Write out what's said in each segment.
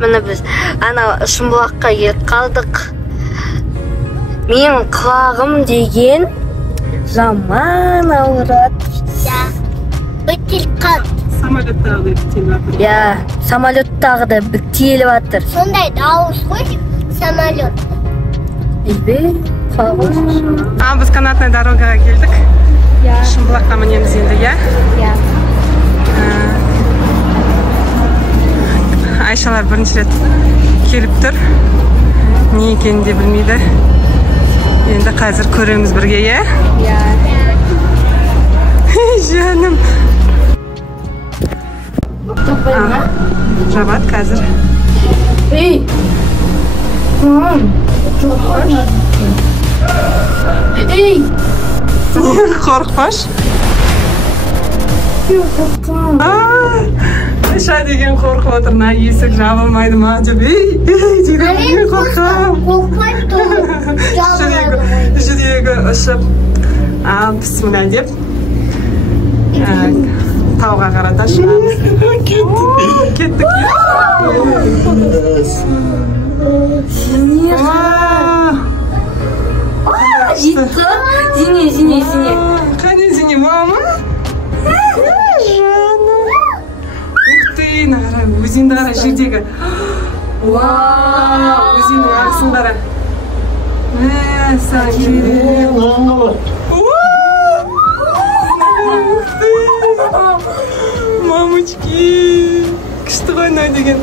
Міне біз ана Шымбұлаққа келіп қалдық. Менің құлағым деген жаман ауырады. Бітеліп қалды. Самолеттағы бітеліп жатыр. Самолеттағы да бітеліп жатыр. Сондай дауыс қой, самолет. Біз канатная дорогаға келдік. Шымбұлаққа мінеміз енді, Айшалар бірінші рет келіп тұр. Не екенін де білмейді. Енді қазір көреміз бірге, Жаным. Жабат қазір. Қорықпаш. Айша деген қорқып отыр, есік жабылмайды ма деп. Деген қорқам. Жүрегі ұшып. Бісміллә деп. Тауға қарата шығамыз. Кеттік. Жетті. Зине. Қане Зине, мама? Жаным. Ух ты, нағара, өзенді қара жердегі. Өзеннің ағысын қара. Саған керемет. Мамочки, күшті қойна деген.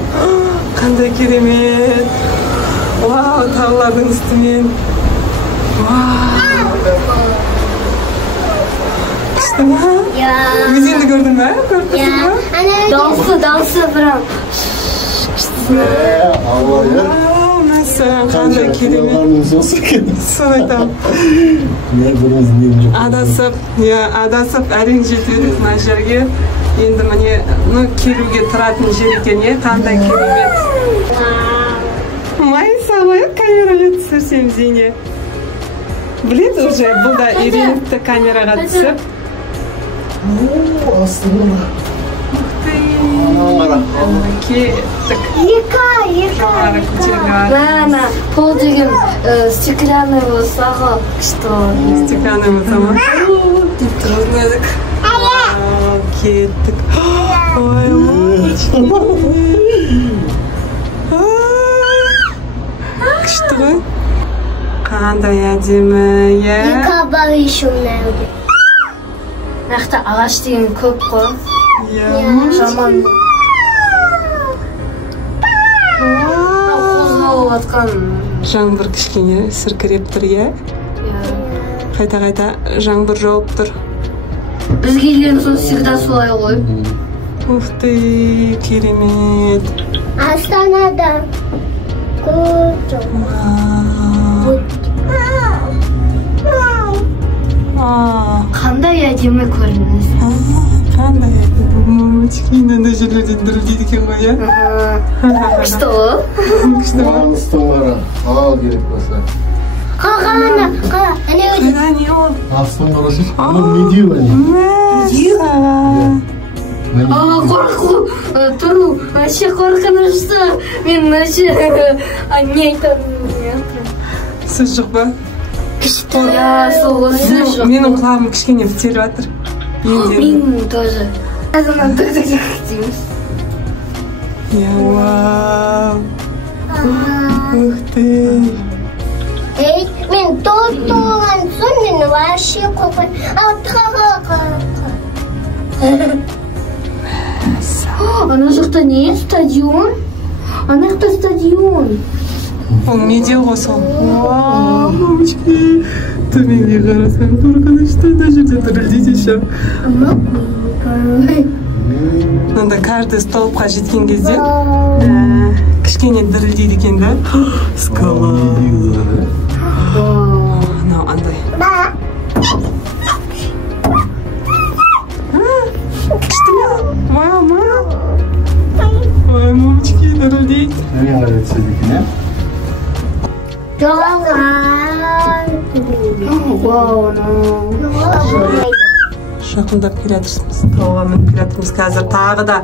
Қандай керемет. Таулардың үстімен. Күшті ма? Өзенді көрдің бе? Дауысы бірақ. Қандай керемет. Соны айтам. Адасып, әрең жетеді мына жерге. Енді міне келуге тұратын жер екен, қандай керемет. Майса ғой, камераға түсірсем Зине. Біледі уже, бұл да үйреніпті камераға түсіп. Астығына. Кеттік. Ана, пол деген стеклянный болса ғой, күшті ғой. Стеклянный болса ма? Деп тұрғызын едік. Кеттік. Ой, күшті ғой. Қандай әдемі, Бар еще ұнайды. Мақта ағаш деген көп қой. Жаман. Қозғалып атқан. Жаңбыр кішкене сіркіреп тұр, Қайта-қайта жаңбыр жауып тұр. Біз келген соң всегда солай ғой. Ух ты, керемет. Астанада. Қандай әдемі көрініңіз. Қандай әдемі. Мамочки, мынандай жерлерден дірілдейді екен ғой, Күшті ғой. Күшті ғой. Астығына. Керек болса. Қағана. Не ол? Астығына жүр. Медеу әне. Қорқу. Тұру. Вообще қорқынышты. Мен вообще не айтамын. Сөз жоқ ба? Күшті. Сол сөз жоқ. Менің құлағым кішкене бітеліп жатыр. Менің тоже. Азынан түк-түк дейміз. Вау. Ух ты. Мен толған соң мен вообще қорқып. Ана жақта не? Стадион? Ана жақта стадион. Ол медеу ғой сол. Вау, мамочки. Төменге қарасам, қорқынышты ана жерде дірілдейді еще. Мында каждый столбқа жеткен кезде кішкене дірілдейді екен да. Скала. Анау андай. Күшті ме? Мама. Ой, мамочки, дірілдейді. Мен қарай түседі екен, жақындап келе жатырмыз. Тауға мініп келе жатырмыз. Қазір тағы да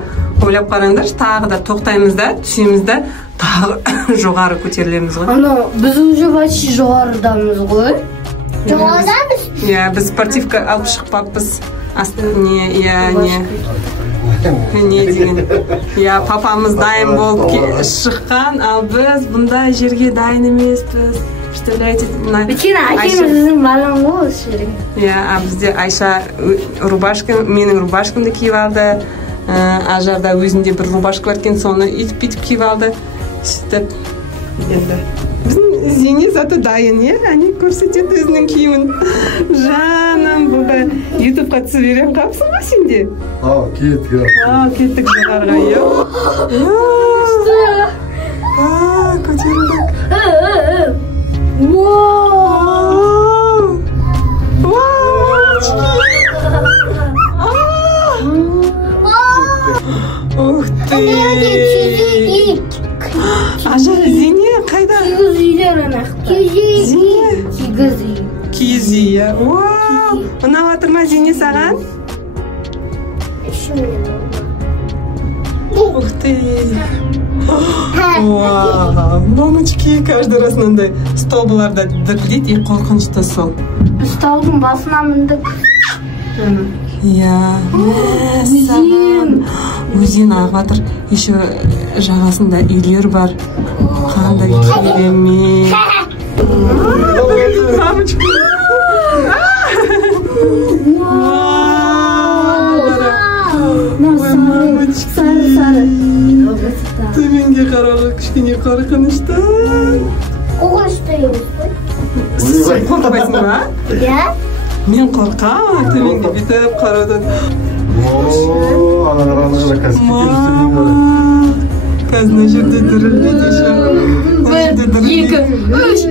ойлап қараңдаршы, тағы да тоқтаймыз да, түсеміз да, тағы жоғары көтерілеміз ғой. Ана, біз уже почти жоғарыдамыз ғой. Жоғарыдамыз? Иә, біз спортивка алып шықпаппыз. Не деген. Иә, папамыз дайын болып шыққан, ал біз бұндай жерге дайын емеспіз. Представляете, әкеміздің балам ғой осы жерге. Иә, бізде Айша менің рубашкамды киіп алды. Ажарда өзінде бір рубашка бар екен, соны үйтіп киіп алды. Сөйтіп енді біздің Зене заты дайын, иә? Әне көрсетеді өзінің киімін. Жаным, бұға ютубқа түсіп берем қапсың ба сенде? Кеттік жоғарға, иә? Көтерілдік. Ух ты! Ажар, Зене қайда? Кигіз үйлер ана. Кигіз үй. Киіз үй, иә? Ұнап жатыр ма Зене саған? Ух ты! Мамочки, каждый раз мындай столбыларда дірілдейді, қорқынышты сол. Столдың басына міндік. Иә, өзен ағып жатыр. Еще жағасында үйлер бар. Қандай керемет. Мамочка. Сары. Төменге қарауға кішкене қорқынышты. Қорқынышты емес қой. Сен қорқпайсың ба? Иә. Мен қорқамын төменге бүйтіп қараудан. Қазір мына жерде дірілдейді еще. Екі, үш.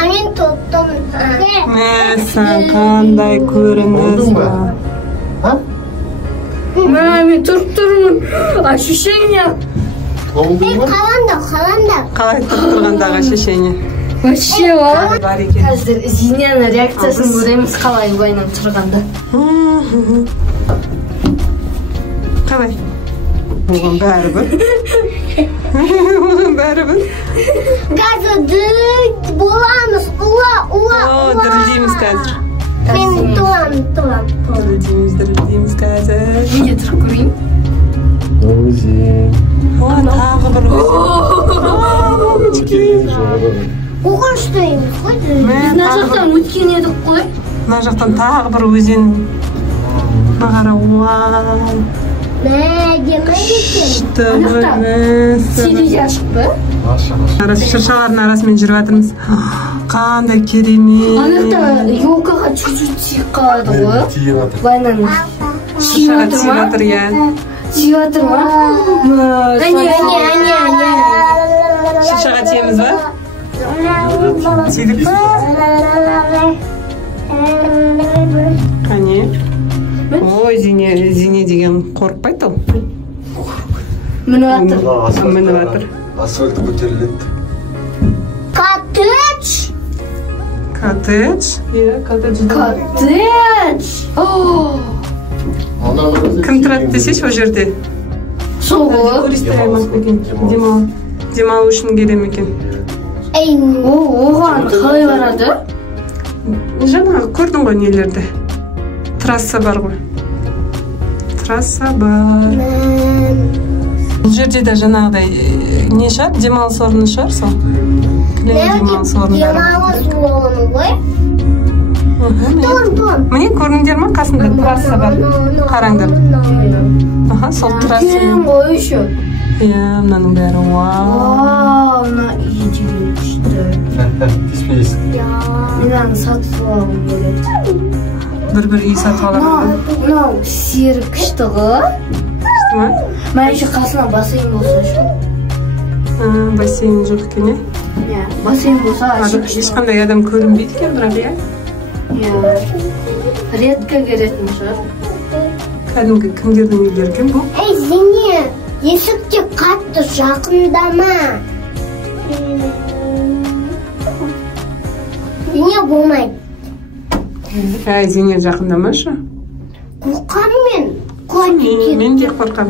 Мен топтым. Мәссән, қандай көрініс ба? Мен тұрып тұрмын. Ощущение. Қаланда. Қалай тұрып тұрғандағы ощущение? Вообще бар екен. Қазір Зеняның реакциясын көреміз қалай бойынан тұрғанда. Қалай? Оған бәрібір. Қазір боламыз. Уа. Дірілдейміз қазір. Мен туам. Дірілдейміз қазір. Неге тұрып көрейін? Тағы бір Қорқынышты емес қой. Мына жақтан өткен едік қой. Мына жақтан тағы бір өзен бағара. Сидеде ашық ба? Шыршалардың арасымен жүріп жатырмыз. Қандай керемет. Анақта елкаға чуть-чуть тиіп қалады ғой. Байнан шыршаға тиіп жатыр, иә. Тиіп жатыр ма? Әне. Шыршаға тиеміз ба? Тидік па? Қане? Ой, Зене деген қорықпайды ол. Мініп жатыр. Асфальты көтеріледі. Коттедж? Иә, коттедж. Кім тұрады десеш о жерде? Сол ғой. Туристер аймақ екен. Демалу үшін келем екен. Оған қалай барады? Жаңағы көрдің ғой нелерді. Трасса бар ғой. Бұл жерде де жаңағыдай не шығар? Демалыс орны шығар сол? Демалыс орны ғой? Міне көріңдер ма? Қасында трасса бар. Қараңдар. Сол трасса. Ғой еще. Иә, мынаның бәрі. Вау, мына идея күшті. Тиспейсің. Мен сатып алғым келеді. Бір үй сатып алған. Мынау сері күшті ғой. Күшті ма? Мен еще қасына бассейн болса шу. Бассейн жоқ екен, е? Иә, бассейн болса ашық күшті. Ешқандай адам көрінбейді екен, бірақ иә? Иә, редко келетін шығар. Кәдімгі кімдердің үйлері екен бұл? Зене, есікке қатты жақындама. Не болмайды. Зене жақындамашы. Қорқамын мен. Құлайтын Мен де қорқам.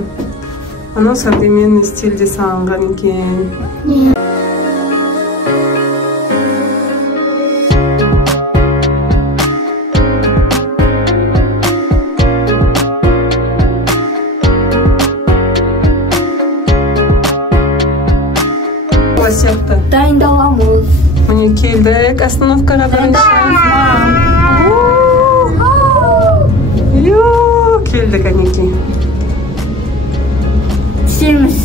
Анау современный стильде салынған екен. Дайындаламыз. Міне келдік остановкаға бірінші. Келдік әнеки. Түсеміз.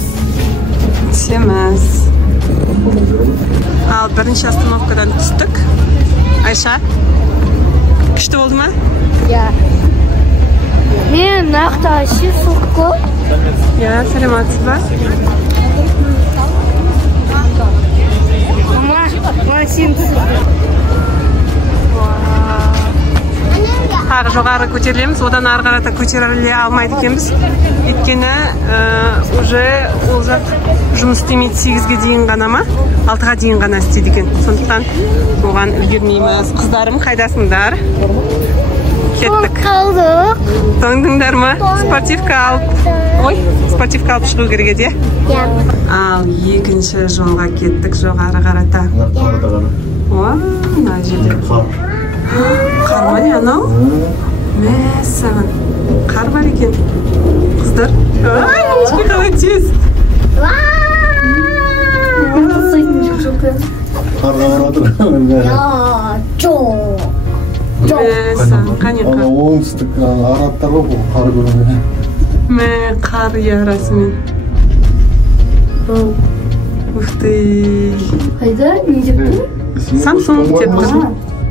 Ал бірінші остановкадан түстік. Айша, күшті болды ма? Мен нақты айшы соққы. Сәлематсыз ба? Тағы жоғары көтерілеміз, одан ары қарата көтеріле алмайды екенбіз. Өйткені уже ол зат жұмыс істемейді 8-ге дейін ғана ма? 6-ға дейін ғана істейді екен. Сондықтан оған үлгермейміз. Қыздарым, қайдасыңдар? Кеттік. Тоңдыңдар ма? Спортивка алып шығу керек еді. Ал екінші жолға кеттік, жоғары қарата. Мына жерде қар ма не анау? Мәссаған, қар бар екен. Қыздар. Мінішке қалай тез. Қарға қарадыр. Мәссаған, қанеқа. Оңтүстік арабтар ғой бұл қар көрінген. Мә, қар ярасымен. Ух ты. Қайда? Не жепті? Самсунг кетті.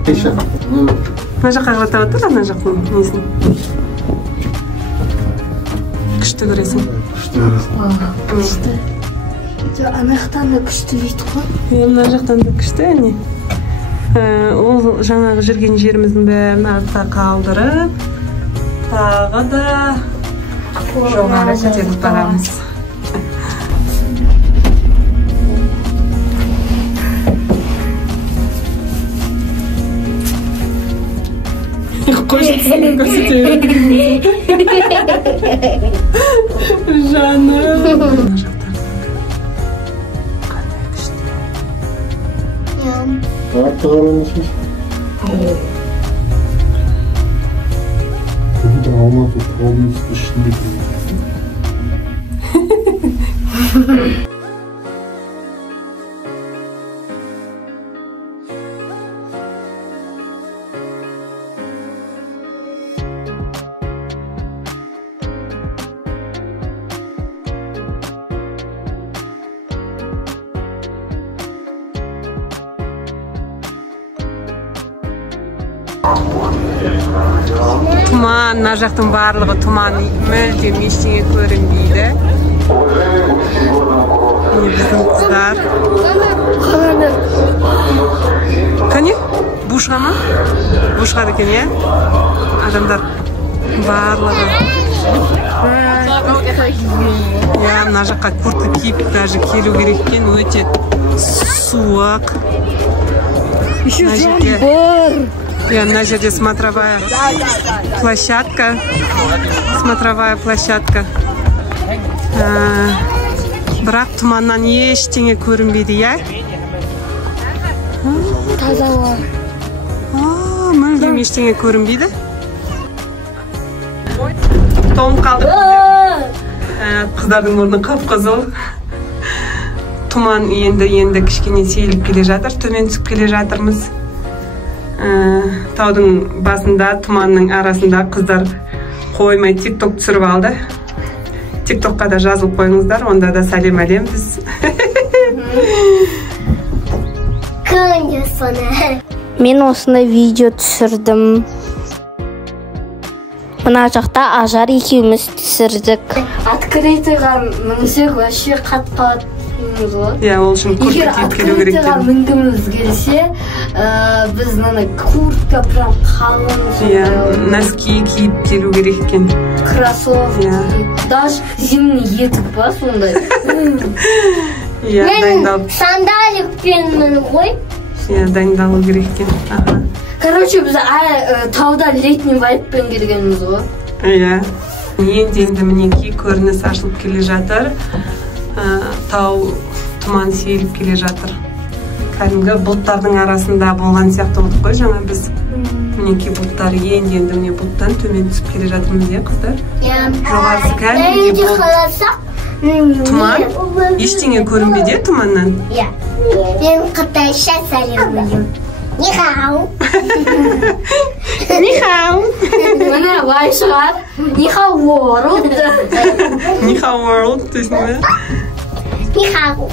Айша. Мына жаққа қаратып отыр, ана жақтың несін. Күшті көресің. Күшті. Ана жақтан да күшті дейді ғой. Мына жақтан да күшті, әне. Ол жаңағы жүрген жеріміздің бәрін артқа қалдырып, тағы да жоғары көтеріп барамыз. Қошытсын көрсетейін. Жаным. Мына жақтан қандай күшті. Артты қарамысыз? Алматы облысы ішінде. Тұман, мына жақтың барлығы тұман, мүлдем ештеңе көрінбейді. Біздің қыздар. Кәне? Бушға ма? Бушға екен, е? Адамдар барлығы. Мына жаққа куртка киіп даже келу керек екен, өте суық. Еще жамбар. Мына жерде смотровая площадка. Бірақ тұманнан ештеңе көрінбейді, я? Таза бар. Мүлдем ештеңе көрінбейді. Тоңып қалдық. Қыздардың орны қап-қызыл. Тұман енді кішкене сейіліп келе жатыр, төмен түсіп келе жатырмыз. Таудың басында, тұманның арасында қыздар қоймай тикток түсіріп алды. Тиктокқа да жазылып қойыңыздар, онда да сәлем әлембіз. Мен осындай видео түсірдім. Мына жақта Ажар екеуміз түсірдік. Открытыйға мінсек вообще қат-қат. Ол үшін куртка киіп келу керек. Егер открытыйға мінгіміз келсе, біз куртка прям қалың. Носки киіп келу керек екен. Кроссовки. Даже зимний етік ба сондай. Мен сандаликпен ғой. Дайындалу керек екен. Короче, біз тауда летний вайппен келгенбіз ғой. Иә. Енді мінекей көрініс ашылып келе жатыр. Тау тұман сейіліп келе жатыр. Кәдімгі бұлттардың арасында болған сияқты болдық қой жаңа біз. Мінекей бұлттар енді міне бұлттан төмен түсіп келе жатырмыз, иә қыздар? Жоғарысы кәдімгі тұман. Ештеңе көрінбейді тұманнан? Иә. Мен қытайша сәлем білем. Нихау. Нихау. Міне бай шығар. Нихау world. Нихау world дейсің бе? Нихау.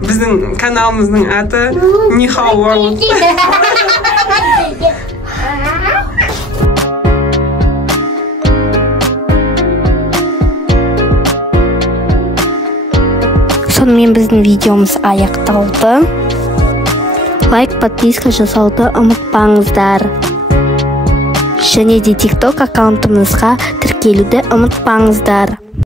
Біздің каналымыздың аты Нихау world. Сонымен біздің видеомыз аяқталды. Лайк, подписка жасауды ұмытпаңыздар. Және де TikTok аккаунтымызға тіркелуді ұмытпаңыздар.